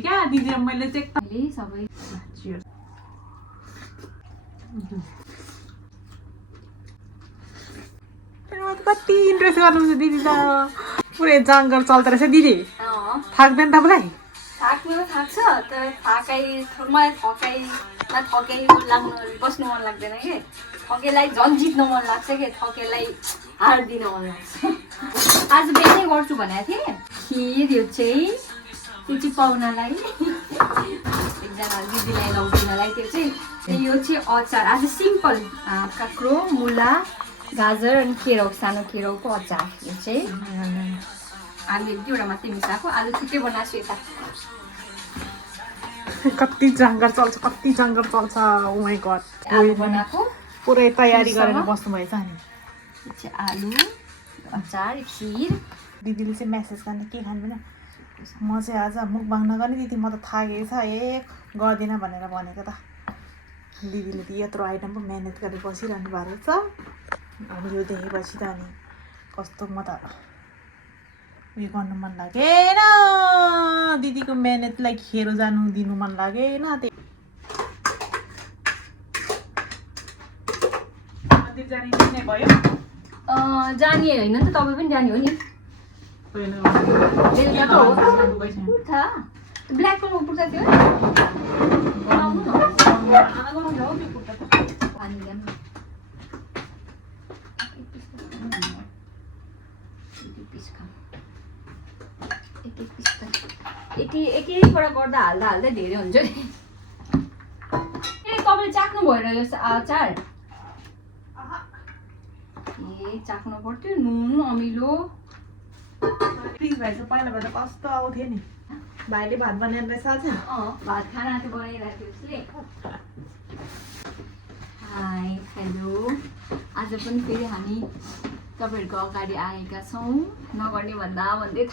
क्या दिदी मैले चाहिँ एकदम सबै कति इन्ट्रेस्ट गर्नुहुन्छ दिदी त पुरै जङ्गल चल्दो रहेछ दिदी थाक्दैन तपाईँलाई थाक्नु थाक्छ तर मलाई थकाइ लाग्नु बस्नु मन लाग्दैन कि थकेलाई झन् जित्नु मन लाग्छ कि थकेलाई हार दिन मन लाग्छ आज बिहानै गर्छु भनेको थिएँ खिर यो चाहिँ पाउनलाई एकजना दिदीलाई लगाउनलाई त्यो चाहिँ यो चाहिँ अचार आज सिम्पल काँक्रो मुला गाजर अनि केराउ सानो केराउको अचार यो चाहिँ आलु एक दुईवटा मात्रै मिसाएको आलु छुट्टै बनाएको छु यता कति जङ्गल चल्छ ओ माई गड आलु बनाएको पुरै तयारी गरेर बस्नु भएछ नि यो चाहिँ आलु अचार खिर दिदीले चाहिँ मेसेज गर्ने के खानु भने म चाहिँ आज मुखबाङ नगर्ने दिदी म त थाकेको छ गर्दिनँ भनेर भनेको त दिदीले त यत्रो आइटम पो मिहिनेत गरेर बसिरहनु भएको छ अब यो देखेपछि त अनि कस्तो म त उयो गर्नु मन लागेन दिदीको मिहिनेतलाई खेरो जानु दिनु मन लागेन जाने भयो जाने होइन नि त तपाईँ पनि जाने हो नि बेलुका त हो कुर्ता ब्ल्याक कलरको कुर्ता थियो बनाउनु न पानी ल्याउनु एकैबाट गर्दा हाल्दा धेरै हुन्छ नि तपाईँले चाख्नु भएर यो अचार चाख्नु पर्थ्यो नुन अमिलो भाइ पहिला भएर कस्तो आउँथ्यो नि भाइले भात बनाएर रहेछ आज भात खाना चाहिँ बनाइरहेको थियो उसले हाई हेलो आज पनि फेरि हामी तपाईँहरूको अगाडि आएका छौँ नगर्ने भन्दै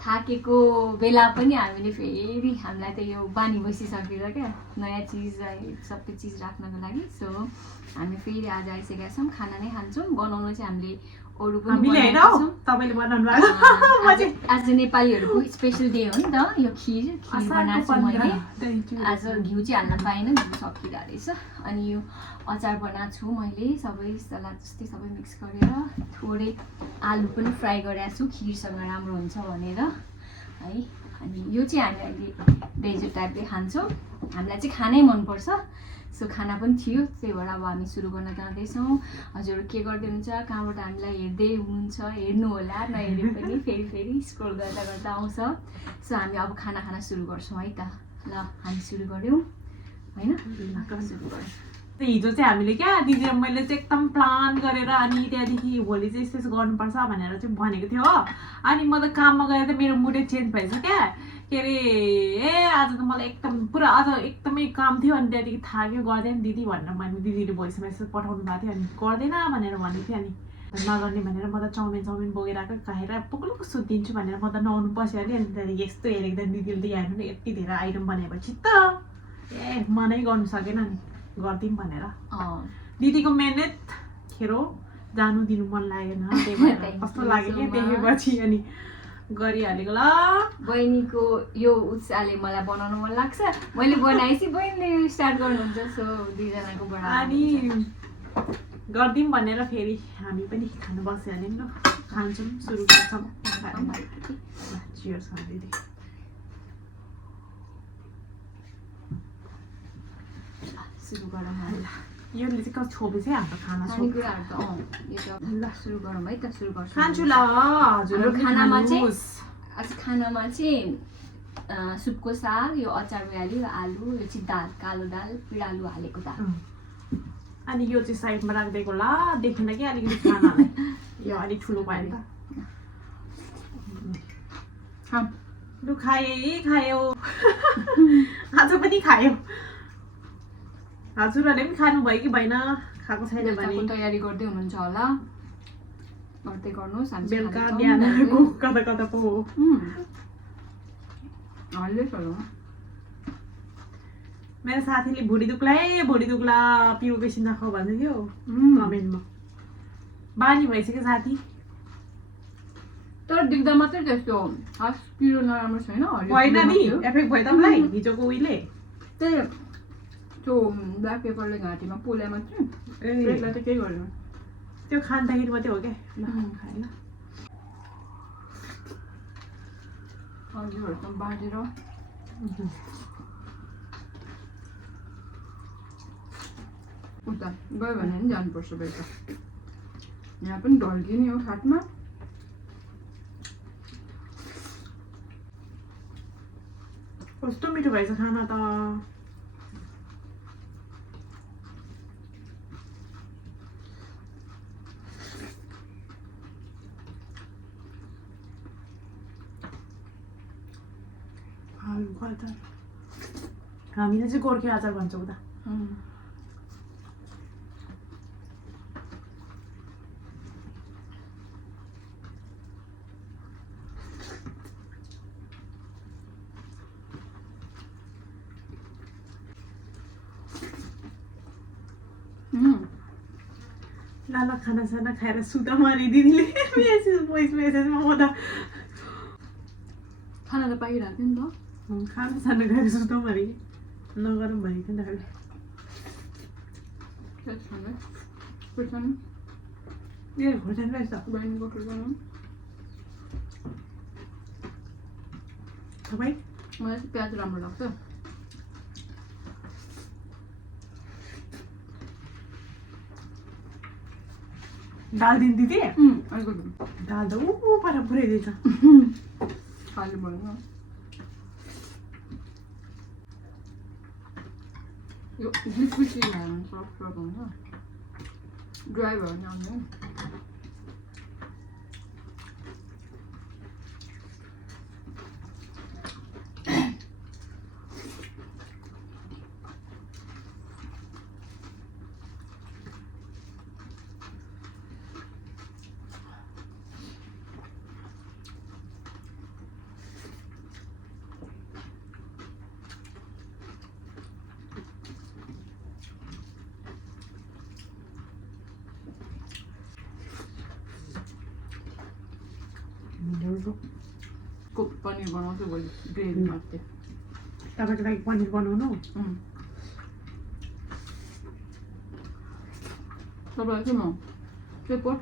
थाकेको बेला पनि हामीले फेरि हामीलाई त यो बानी बसिसकेर क्या नयाँ चिज सबै चिज राख्नको लागि सो हामी फेरि आज आइसकेका छौँ खाना नै खान्छौँ बनाउनु चाहिँ हामीले अरू पनि आज नेपालीहरूको स्पेसल डे हो नि त यो खिर बनाएको छु मैले आज घिउ चाहिँ हाल्न पाएन घिउ सकिरहेको रहेछ अनि यो अचार बनाएको छु मैले सबै सलाद जस्तै सबै मिक्स गरेर थोरै आलु पनि फ्राई गरेको छु खिरसँग राम्रो हुन्छ भनेर है अनि यो चाहिँ हामी अहिले डेजर्ट टाइपले खान्छौँ हामीलाई चाहिँ खानै मनपर्छ सो खाना पनि थियो त्यही भएर अब हामी सुरु गर्न जाँदैछौँ हजुरहरू के गर्दै हुनुहुन्छ कहाँबाट हामीलाई हेर्दै हुनुहुन्छ हेर्नु होला नहेरे पनि फेरि स्क्रोल गर्दा आउँछ सो हामी अब खाना सुरु गर्छौँ है त ल हामी सुरु गऱ्यौँ होइन सुरु गऱ्यौँ हिजो चाहिँ हामीले क्या दिदी र मैले चाहिँ एकदम प्लान गरेर अनि त्यहाँदेखि भोलि चाहिँ यस्तो गर्नुपर्छ भनेर चाहिँ भनेको थियो हो अनि म त काममा गएर त मेरो मुडै चेन्ज भएछ क्या के अरे आज त मलाई एकदम पुरा आज एकदमै काम थियो अनि त्यहाँदेखि थाक्यो गर्दैन दिदी भनेर मैले दिदीले भोइस मेसेज पठाउनु भएको थियो अनि गर्दैन भनेर भनेको थियो अनि नगर्ने भनेर म त चाउमिन बोकेर आएको खाएर पुग्लुक सुत्दिन्छु भनेर म त नआउनु पसिहाल्यो अनि त्यहाँदेखि यस्तो हेरेको त दिदीले त हेर्नु यति धेरै आइटम बनाएपछि त मनै गर्नु सकेन नि गरिदिउँ भनेर दिदीको मिहिनेत खेरो जानु दिनु मन लागेन त्यही भएर कस्तो लाग्यो कि देखेपछि अनि गरिहालेको ल बहिनीको यो उत्साहले मलाई बनाउनु मन लाग्छ मैले बनाएपछि बहिनीले स्टार्ट गर्नुहुन्छ सो दुईजनाको बाट अनि गरिदिउँ भनेर फेरि हामी पनि खानु बसिहाल्यौँ ल खान्छौँ सुरु गर्छौँ चियर्स दिदी सुरु गरौँ योले चाहिँ कस्तो छोपे चाहिँ हाम्रो खाना खानेकुराहरू त यो त ल सुरु गरौँ है त सुरु गर्छौँ खान्छु ल हजुर खानामा चाहिँ आज खानामा चाहिँ सुपको साग यो अचार भइहाल्यो यो आलु यो चाहिँ दाल कालो दाल पिँडालु हालेको दाल अनि यो चाहिँ साइडमा राखिदिएको ल देखिन कि अलिकति खानालाई यो अलिक ठुलो भयो त लु खायो आज पनि खायो हजुरहरूले पनि खानुभयो कि भएन खाएको छैन भने तयारी गर्दै हुनुहुन्छ होला गर्दै गर्नुहोस् हामी बेलुका बिहान कता पो हो मेरो साथीले भुँडी दुख्ला पिउ बेसी नखाऊ भन्दै थियो कमेन्टमा बानी भइसक्यो साथी तर देख्दा मात्रै त्यस्तो खास पिरो नराम्रो छैन होइन नि एफेक्ट भयो तपाईँलाई हिजोको उहिले त्यही त्यो ब्ल्याक पेपरले घाँटीमा पोले मात्रै पेटलाई त केही गर्दैन त्यो खाँदाखेरि मात्रै हो क्या ल खाएन हजुरहरू त बाँडेर उता गयो भने पनि जानुपर्छ बेलुका यहाँ पनि ढल्किने हो खाटमा कस्तो मिठो भएछ खाना त आलुको अचार हामीले चाहिँ गोर्खे अचार भन्छौँ त लाला खानासाना खाएर सुता मारी दिदीले भोइस मेसेजमा म त खाना त पाइरहेको नि त खानासाना खाएर सुता मारी नगरौँ भनेको नि ए खोर्सानी रहेछ तपाईँ मलाई चाहिँ प्याज राम्रो लाग्छ दाल दिनु दिदी अलिकति दाल त ऊ पर पुऱ्याइदिएछ खाली भएन यो लिक्विड सफ्ट हुन्छ ड्राई भयो भने आउँदैन पनिर बनाउँछु भोलि ग्रेभी मात्रै तपाईँको लागि पनिर बनाउनु तपाईँलाई चाहिँ म पेपर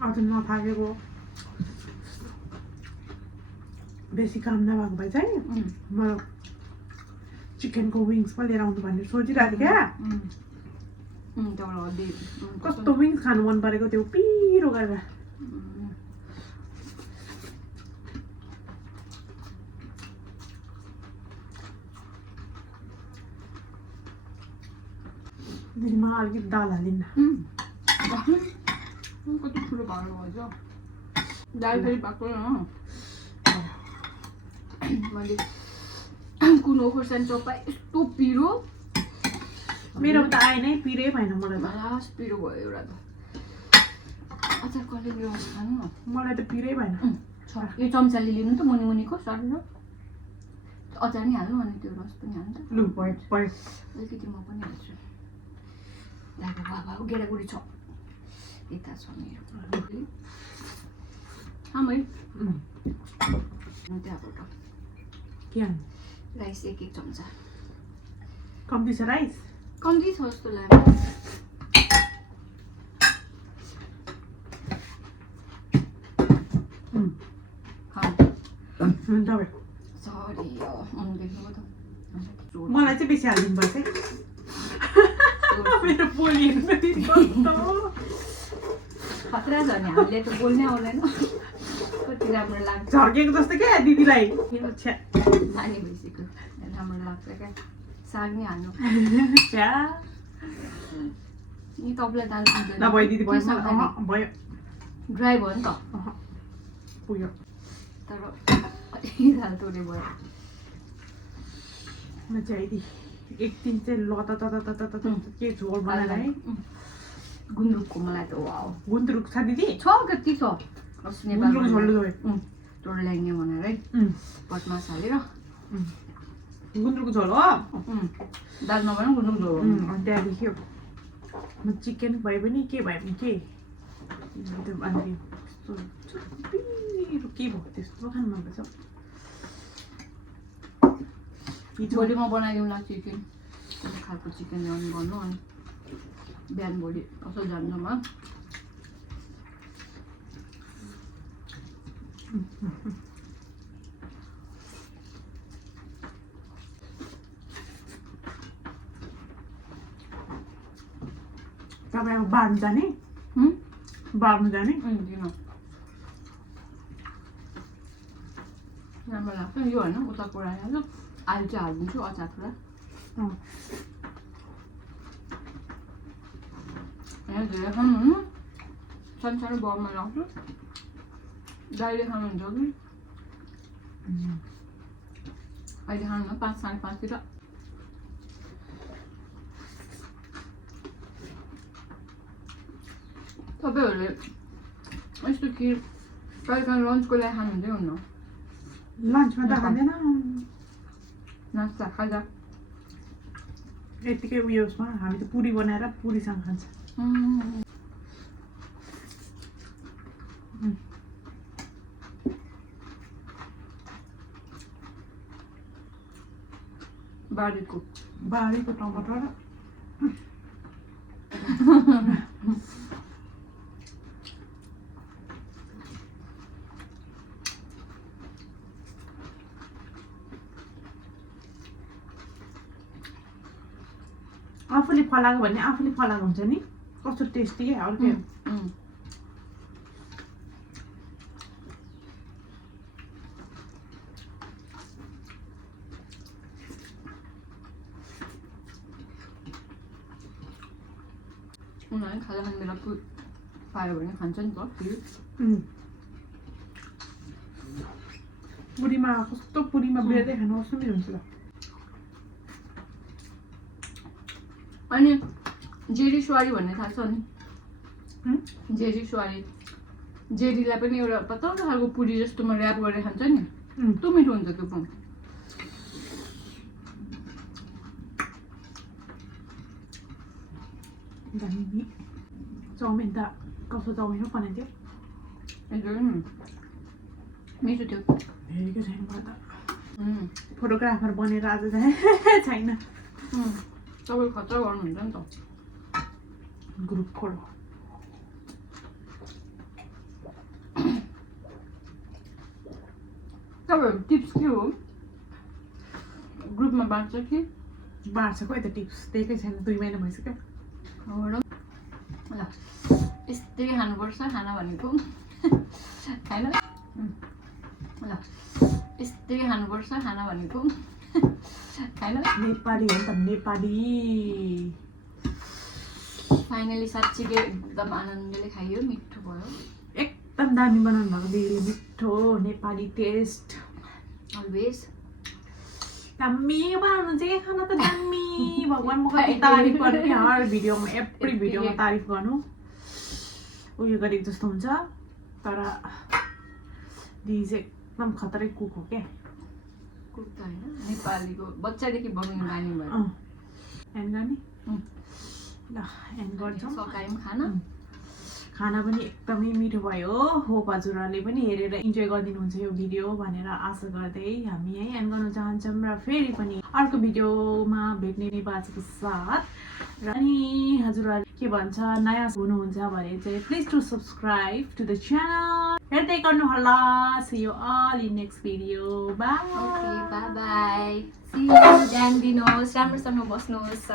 आज नथाकेको बेसी काम नभएको भए चाहिँ म चिकनको विङ्स पनि लिएर आउनु भनेर सोचिरहेको थिएँ क्या कस्तो विङ्स खानु मन परेको त्यो पिरो गरेर दिदीमा अलिकति दाल हालिन्न कति ठुलो भाँडो भएछ दाल फेरि पाएको न मैले कुनो खोर्सानी चोपा यस्तो पिरो मेरो त आएन है पिरै भएन मलाई त लास्ट पिरो भयो एउटा त अचार कसले ल्याउँछ खानु न मलाई त पिरै भएन यो चम्चाले लिनु त मुनि मुनिको सर अचार नि हाल्नु अनि त्यो रस पनि हाल्नु त लु भयो भयो अलिकति म पनि हाल्छु दादा बाबा गेडागुडी छ यता छ मेरो है त्यहाँबाट के हाल्नु राइस एक चम्चा कम्ती छ राइस कम्ती छ जस्तो लाग्यो सरी देख्नुभयो त मलाई चाहिँ बेसी हालिदिनु पर्छ है मेरो बोलिएको खतरा छ नि हामीले त बोल्नै आउँदैन कति राम्रो लाग्छ झर्केको जस्तो क्या दिदीलाई नानी भइसक्यो राम्रो लाग्छ क्या साग नै हाल्नु नि तपाईँलाई दाल ल भयो दिदी भयो भयो ड्राई भयो नि त पुग्यो तर दाल तोडे भयो म चाहिँ आइदिए एक दिन चाहिँ लता के झोल बनाएर है गुन्द्रुकको मलाई त वाउ गुन्द्रुक छ दिदी छ कति छ गुन्द्रुक झोल तोड ल्याङ्गे भनेर है पटमास हालेर गुन्द्रुकको झोल हो दाल नभए गुन्द्रुक झोल अनि त्यहाँदेखि म चिकन भए पनि के भए पनि के अनि कस्तो पिरो के भयो त्यस्तो खानु मन पर्छ भोलि म बनाइदिउँला चिकन कस्तो खालको चिकन ल्याउनु गर्नु अनि बिहान भोलि कसो जान्नुमा तपाईँ अब बार्नु जाने बार्नु जाने किन राम्रो लाग्छ यो होइन उता कुरा अहिले चाहिँ हालिदिन्छु अचार पुरा यहाँ धेरै खानुहुन्न सानो बाउमा लाउँछु दाइले खानुहुन्छ कि अहिले खानुहुन्न 5 साढे 5 तिर तपाईँहरूले यस्तो खिर कहिले काहीँ लन्चको लागि खानुहुँदै हुन्न लन्चमा त खाँदैन नास्ता खाजा यतिकै उयोसमा हामी त पुरी बनाएर पुरीसँग खान्छ बारीको टमाटर आफूले फलाएको भने आफूले फलाएको हुन्छ नि कस्तो टेस्टी क्या अर्कै उनीहरूले खाजा खाने बेला पायो भने खान्छ नि त पुरीमा कस्तो पुरीमा बेर्दै खानु कस्तो मिठो हुन्छ ल अनि जेरी सुवारी भन्ने थाहा छ नि जेरी सुवारी जेरीलाई पनि एउटा पतलो खालको पुरी जस्तोमा ऱ्याप गरेर खान्छ नि कस्तो मिठो हुन्छ त्यो पनि दामी चाउमिन त कस्तो चाउमिन पो बनाइदियो एकदमै मिठो थियो हेरेको छैन भयो त फोटोग्राफर बनेर आज चाहिँ छैन तपाईँ खतरा गर्नुहुन्छ नि त ग्रुप खोलो तपाईँहरू टिप्स के हो ग्रुपमा बाँड्छ कि बाँड्छ खोइ त टिप्स दिएकै छैन 2 महिना भइसक्यो हो र ल यस्तै खानुपर्छ खाना भनेको होइन ल यस्तै खानुपर्छ खाना भनेको होइन नेपाली हो नि त नेपाली फाइनली साँच्चीकै एकदम आनन्दले खाइयो मिठो भयो एकदम दामी बनाउनु भएको दिदीले मिठो नेपाली टेस्ट अलवेज दामी बनाउनुहुन्छ क्या खाना त दामी भगवान् म कति तारिफ गर्नु कि हर भिडियोमा एभ्री भिडियोमा तारिफ गर्नु उयो गरेको जस्तो हुन्छ तर दिदी चाहिँ एकदम खतरै कुक हो क्या कुक त होइन नेपालीको बच्चादेखि बनाउने बानी भयो एन्ड गर्ने ल एन्ड गर्छौँ सकायौँ खाना खाना पनि एकदमै मिठो भयो होप हजुरहरूले पनि हेरेर इन्जोय गरिदिनुहुन्छ यो भिडियो भनेर आशा गर्दै हामी है एन्ड गर्न चाहन्छौँ र फेरि पनि अर्को भिडियोमा भेट्ने बाचाको साथ र अनि हजुरहरूले के भन्छ नयाँ हुनुहुन्छ भने चाहिँ please to subscribe to the channel हेर्दै गर्नुहोला see you all in next video bye bye bye see you ध्यान दिनुहोस् राम्रोसँग बस्नुहोस्